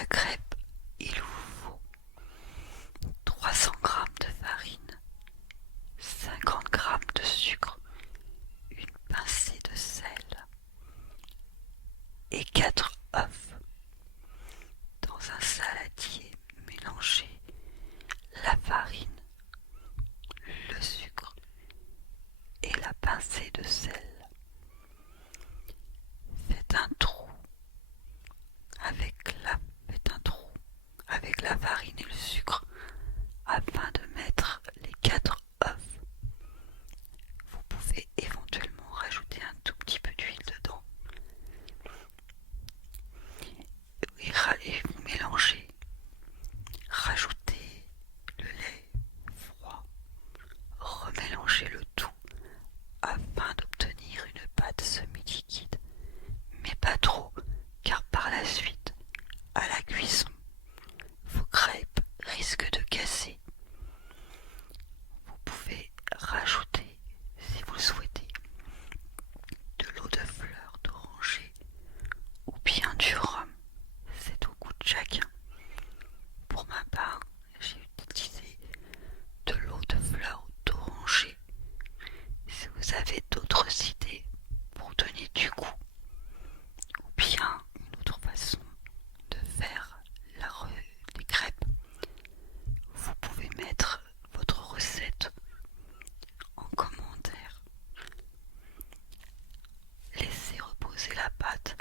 la crêpe, il vous faut 300 g de farine, 50 g de sucre, une pincée de sel et 4 œufs. Dans un saladier, mélangez la farine, le sucre et la pincée de sel. Faites un trou faites un trou avec la farine et le sucre afin de mettre les 4 œufs. Vous pouvez éventuellement rajouter un tout petit peu d'huile dedans et vous mélangez. Rajoutez le lait froid, remélangez le tout afin d'obtenir une pâte semi-liquide, mais pas trop, car par la suite, à la cuisson, vos crêpes risquent de casser. Vous pouvez rajouter, si vous le souhaitez, de l'eau de fleur d'oranger ou bien du rhum. C'est au goût de chacun. Pour ma part, j'ai utilisé de l'eau de fleur d'oranger. Si vous avez d'autres idées pour donner du goût, ou bien une autre façon de faire les crêpes, vous pouvez mettre votre recette en commentaire. Laissez reposer la pâte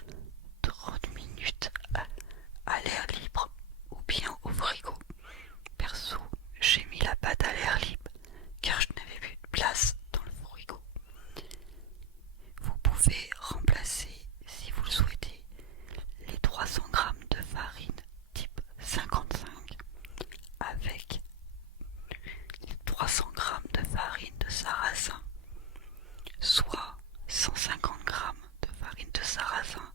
30 minutes à l'air libre ou bien au frigo. Perso, j'ai mis la pâte à l'air libre car je n'avais plus de place dans le frigo. Vous pouvez remplacer, si vous le souhaitez, les 300 g de farine type 55 avec les 300 g de farine de sarrasin, soit 150 g de farine de sarrasin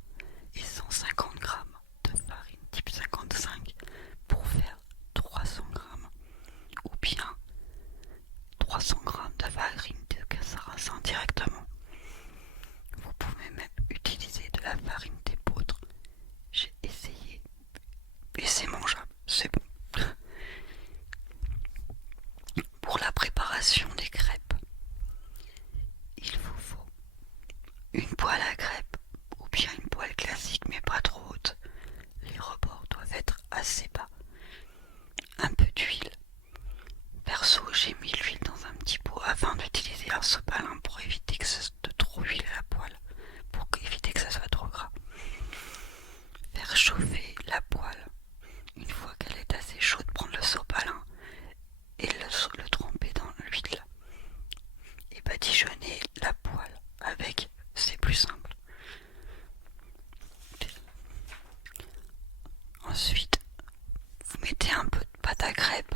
et 150 g de farine type 55 pour faire 300 g, ou bien 300 g de farine de sarrasin directement. Vous pouvez même utiliser de la farine d'épeautre. J'ai essayé et c'est mangeable, c'est bon. Pour la préparation des crêpes, il vous faut une poêle à crêpes ou bien une poêle classique mais pas trop haute. Les rebords doivent être assez bas. Un peu d'huile. Perso, j'ai mis l'huile dans un petit pot afin d'utiliser un sopalin pour éviter de trop huiler la poêle, pour éviter que ça soit trop gras. Faire chauffer la poêle. Une fois qu'elle est assez chaude, prendre le sopalin et le tremper dans l'huile. Et badigeonner la poêle avec, c'est plus simple. Ensuite, vous mettez un peu de pâte à crêpes